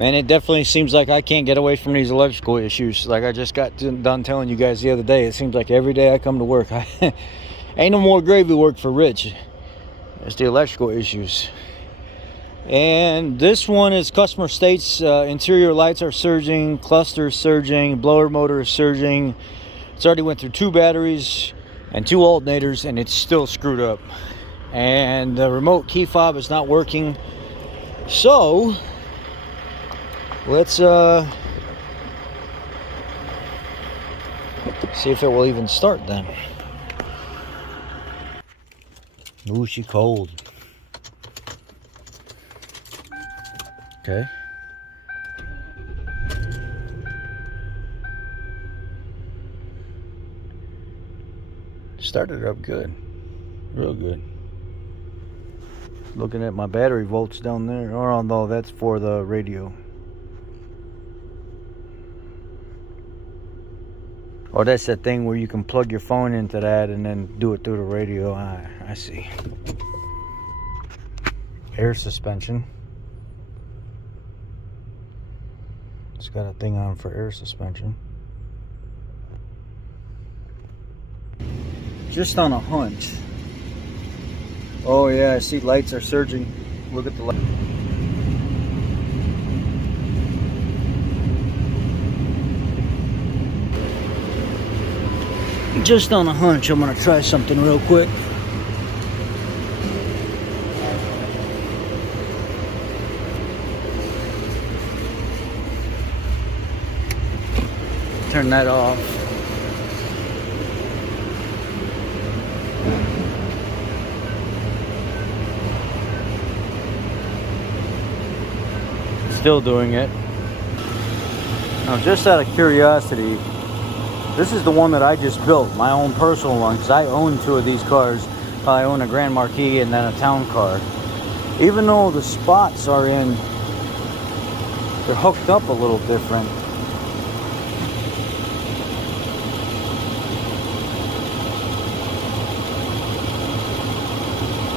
Man, it definitely seems like I can't get away from these electrical issues. Like I just got done telling you guys the other day, it seems like every day I come to work, ain't no more gravy work for Rich. It's the electrical issues. And this one is customer states interior lights are surging, cluster surging, blower motor is surging. It's already went through 2 batteries and 2 alternators, and it's still screwed up. And the remote key fob is not working. So let's see if it will even start then. Ooh, she cold. Okay. Started up good. Real good. Looking at my battery volts down there. Oh no, that's for the radio. Oh, that's that thing where you can plug your phone into that and then do it through the radio. I see. Air suspension. It's got a thing on for air suspension. Just on a hunch. Oh yeah, I see lights are surging. Look at the light. Just on a hunch, I'm gonna try something real quick. Turn that off. Still doing it. Now, just out of curiosity, this is the one that I just built, my own personal one, because I own 2 of these cars. I own a Grand Marquis and then a town car. Even though the spots are in, they're hooked up a little different.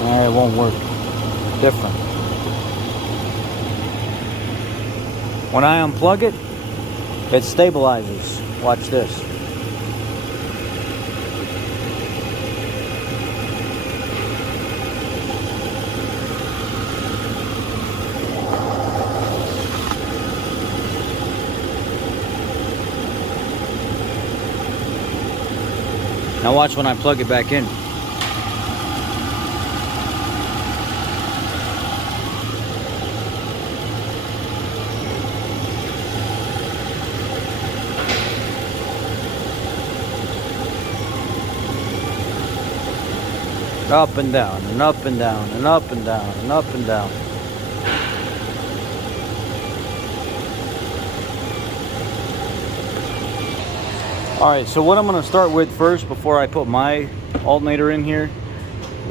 It won't work. Different. When I unplug it, it stabilizes. Watch this. Now watch when I plug it back in. Up and down, and up and down, and up and down, and up and down. Alright, so what I'm going to start with first before I put my alternator in here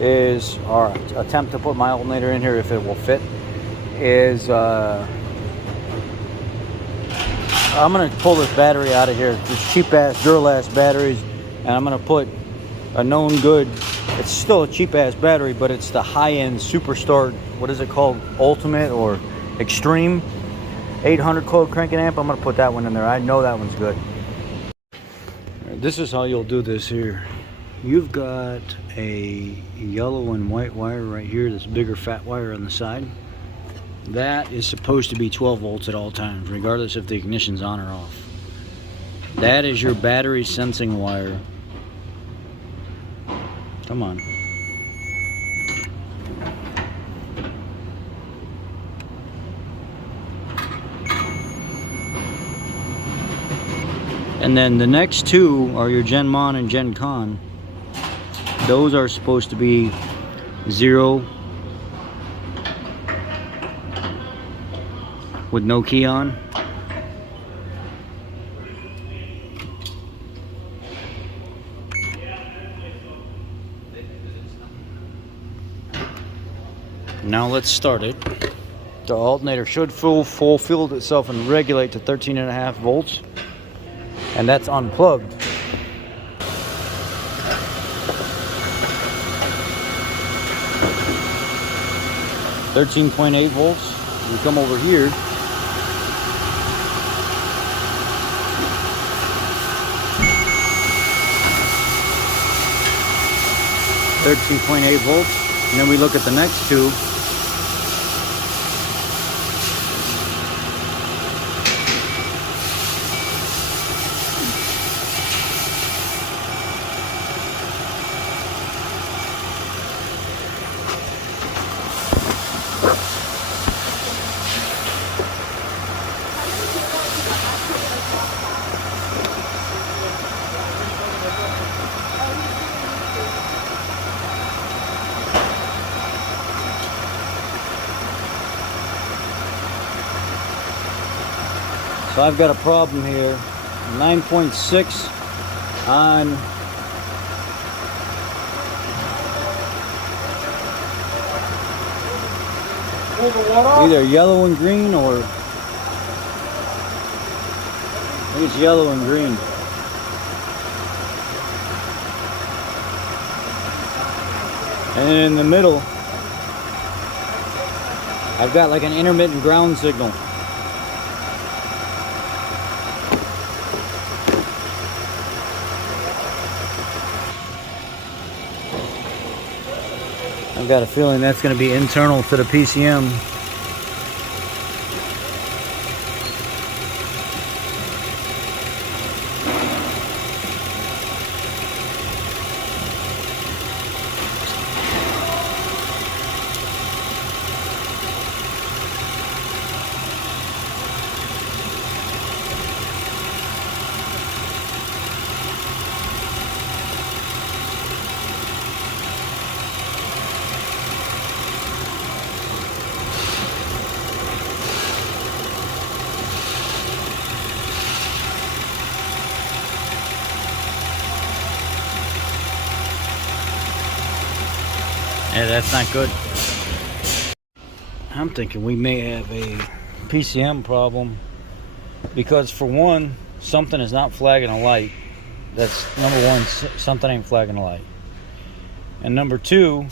is, or attempt to put my alternator in here if it will fit, is I'm going to pull this battery out of here, these cheap ass Duralast batteries, and I'm going to put a known good. It's still a cheap ass battery, but it's the high-end Superstar, what is it called, Ultimate or Extreme 800 coil cranking amp. I'm going to put that one in there. I know that one's good. This is how you'll do this here. You've got a yellow and white wire right here, this bigger fat wire on the side. That is supposed to be 12 volts at all times, regardless if the ignition's on or off. That is your battery sensing wire. Come on. And then the next 2 are your Gen Mon and Gen Con. Those are supposed to be 0 with no key on. Now let's start it. The alternator should fulfill itself and regulate to 13.5 volts. And that's unplugged. .8 volts. We come over here. 13.8 volts. And then we look at the next two. So I've got a problem here. 9.6 on either yellow and green, or I think it's yellow and green. And then in the middle, I've got like an intermittent ground signal. I've got a feeling that's going to be internal to the PCM. Yeah, that's not good. I'm thinking we may have a PCM problem because, for one, something is not flagging a light. That's number one, something ain't flagging a light. And number two,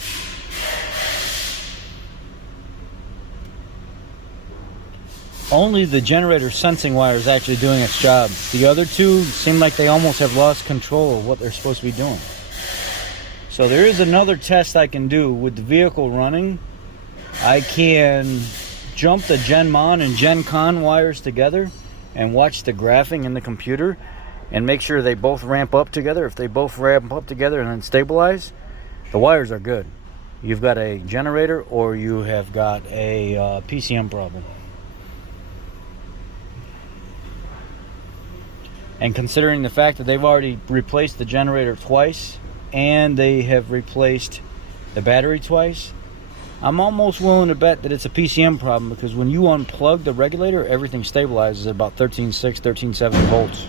only the generator sensing wire is actually doing its job. The other two seem like they almost have lost control of what they're supposed to be doing. So there is another test I can do with the vehicle running. I can jump the Gen Mon and Gen Con wires together and watch the graphing in the computer and make sure they both ramp up together. If they both ramp up together and then stabilize, the wires are good. You've got a generator or you have got a PCM problem. And considering the fact that they've already replaced the generator twice and they have replaced the battery twice, I'm almost willing to bet that it's a PCM problem, because when you unplug the regulator, everything stabilizes at about 13.6, 13.7 volts.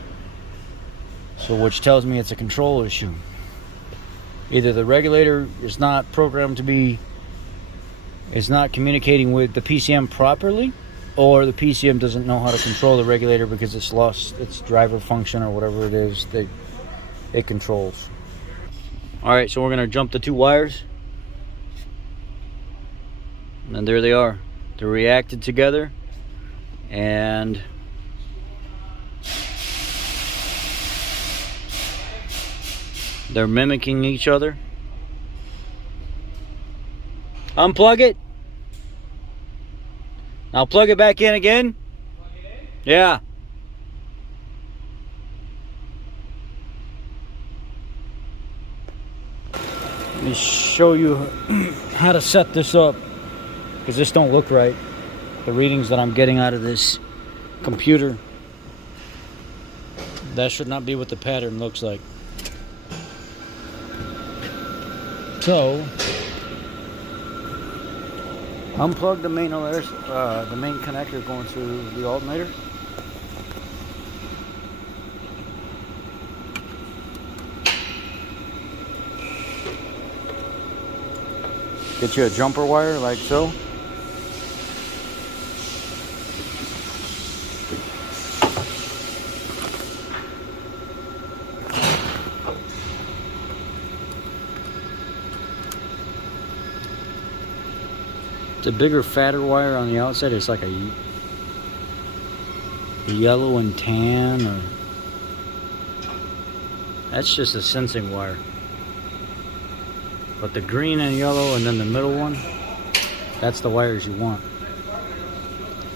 So which tells me it's a control issue. Either the regulator is not programmed to be, is not communicating with the PCM properly, or the PCM doesn't know how to control the regulator because it's lost its driver function or whatever it is that it controls. Alright, so we're going to jump the two wires. And there they are. They're reacted together. And they're mimicking each other. Unplug it. Now plug it back in again. Yeah. Let me show you how to set this up, because this don't look right. The readings that I'm getting out of this computer, that should not be what the pattern looks like. So unplug the main connector going to the alternator. Get you a jumper wire like so. It's a bigger, fatter wire on the outside. It's like a yellow and tan, or that's just a sensing wire. But the green and yellow and then the middle one, that's the wires you want.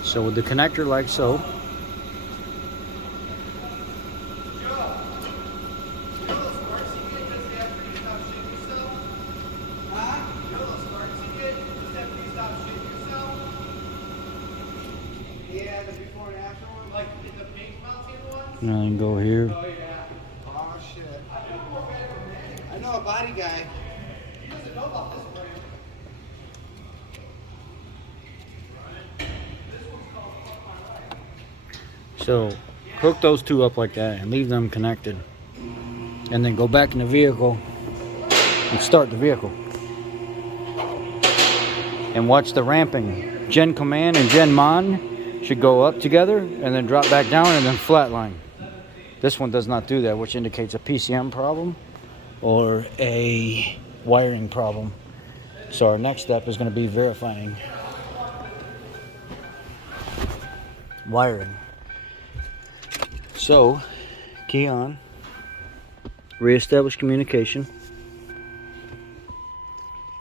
So with the connector like so, and then go here. Oh, yeah. Oh, shit. I know a body guy. He doesn't know about this brand. So hook those two up like that and leave them connected. And then go back in the vehicle and start the vehicle. And watch the ramping. Gen command and gen mon should go up together and then drop back down and then flatline. This one does not do that, which indicates a PCM problem or a wiring problem. So our next step is going to be verifying wiring. So, key on, reestablish communication,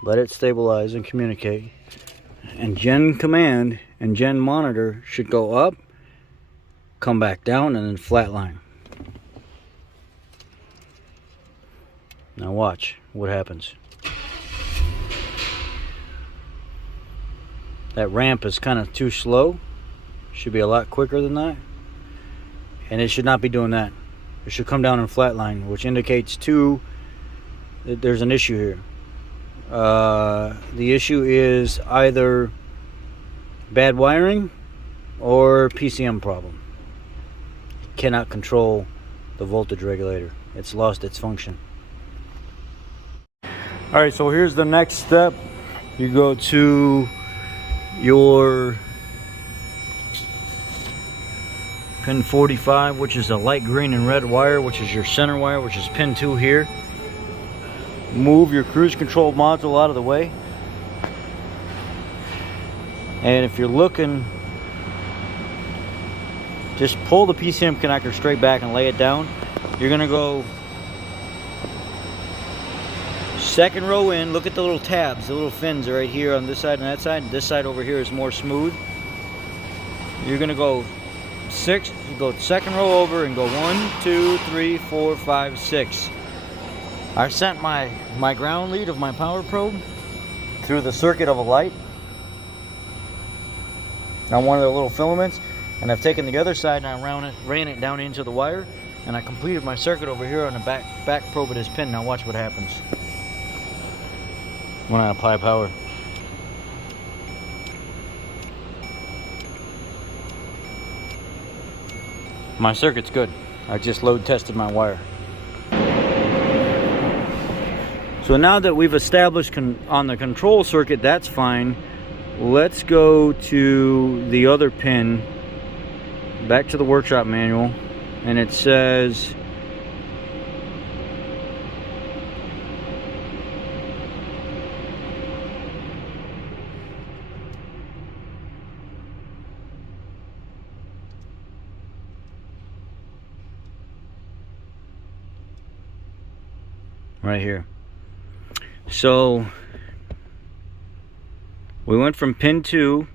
let it stabilize and communicate, and gen command and gen monitor should go up, come back down, and then flatline. Now watch what happens. That ramp is kind of too slow. Should be a lot quicker than that. And it should not be doing that. It should come down in flatline, which indicates that there's an issue here. The issue is either bad wiring or PCM problem. It cannot control the voltage regulator. It's lost its function. Alright, so here's the next step. You go to your pin 45, which is a light green and red wire, which is your center wire, which is pin 2 here. Move your cruise control module out of the way. And if you're looking, just pull the PCM connector straight back and lay it down. You're gonna go second row in. Look at the little tabs, the little fins are right here on this side and that side. This side over here is more smooth. You're gonna go you go second row over and go 1, 2, 3, 4, 5, 6. I sent my ground lead of my power probe through the circuit of a light on one of the little filaments, and I've taken the other side and I ran it down into the wire, and I completed my circuit over here on the back probe of this pin. Now watch what happens when I apply power. My circuit's good. I just load tested my wire. So now that we've established on the control circuit, that's fine. Let's go to the other pin, back to the workshop manual, and it says right here. So we went from pin 2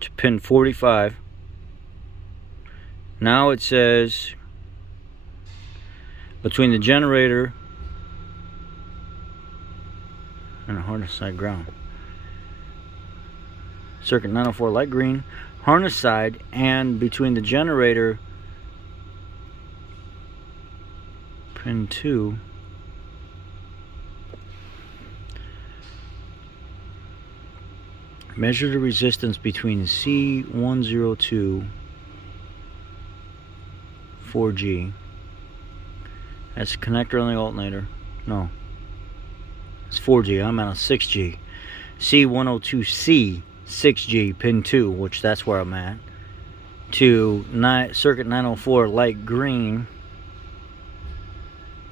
to pin 45. Now it says between the generator and a harness side ground. Circuit 904 light green, harness side, and between the generator pin 2 measure the resistance between C102 4G. That's a connector on the alternator. No, it's 4G. I'm on a 6G. C102C 6G pin 2, which that's where I'm at, to circuit 904 light green,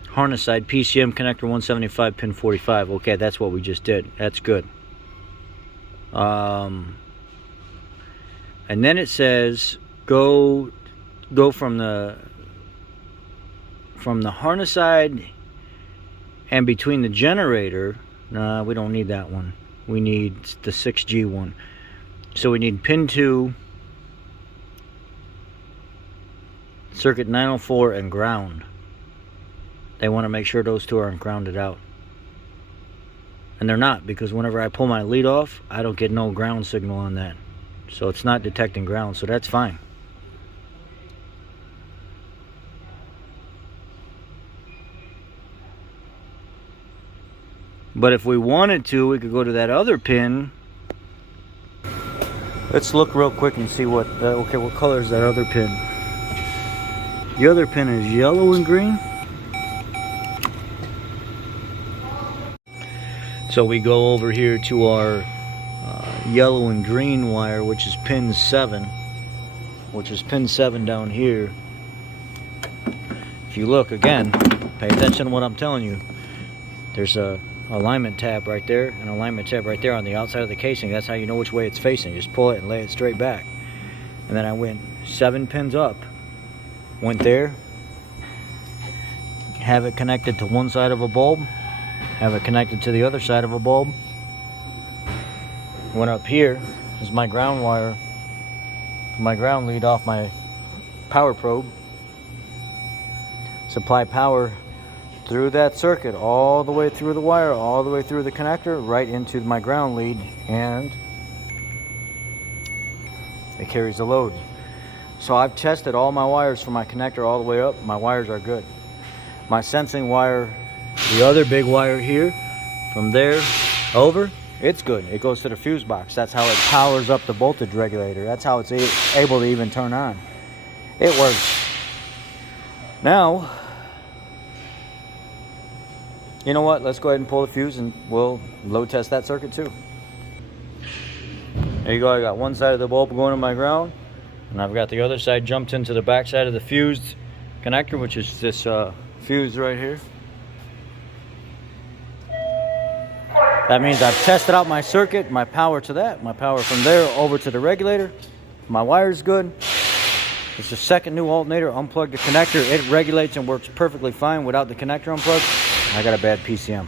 harness side, PCM connector 175 pin 45. Okay, that's what we just did. That's good. And then it says go from the harness side and between the generator, Nah, we don't need that one. We need the 6G one. So we need pin 2, circuit 904, and ground. They want to make sure those two aren't grounded out. And they're not, because whenever I pull my lead off, I don't get no ground signal on that. So it's not detecting ground, so that's fine. But if we wanted to, we could go to that other pin. Let's look real quick and see what, okay, what color is that other pin? The other pin is yellow and green. So we go over here to our yellow and green wire, which is pin 7. Which is pin 7 down here. If you look again, pay attention to what I'm telling you. There's a alignment tab right there, and an alignment tab right there on the outside of the casing. That's how you know which way it's facing. Just pull it and lay it straight back. And then I went 7 pins up, went there, have it connected to one side of a bulb, have it connected to the other side of a bulb, went up here is my ground wire, my ground lead off my power probe, supply power through that circuit, all the way through the wire, all the way through the connector, right into my ground lead, and it carries the load. So I've tested all my wires from my connector all the way up. My wires are good. My sensing wire, the other big wire here, from there over, it's good. It goes to the fuse box. That's how it powers up the voltage regulator. That's how it's able to even turn on. It works. Now, you know what? Let's go ahead and pull the fuse and we'll load test that circuit too. There you go. I got one side of the bulb going to my ground, and I've got the other side jumped into the back side of the fused connector, which is this fuse right here. That means I've tested out my circuit, my power to that, my power from there over to the regulator. My wire's good. It's the second new alternator. Unplug the connector. It regulates and works perfectly fine without the connector unplugged. I got a bad PCM.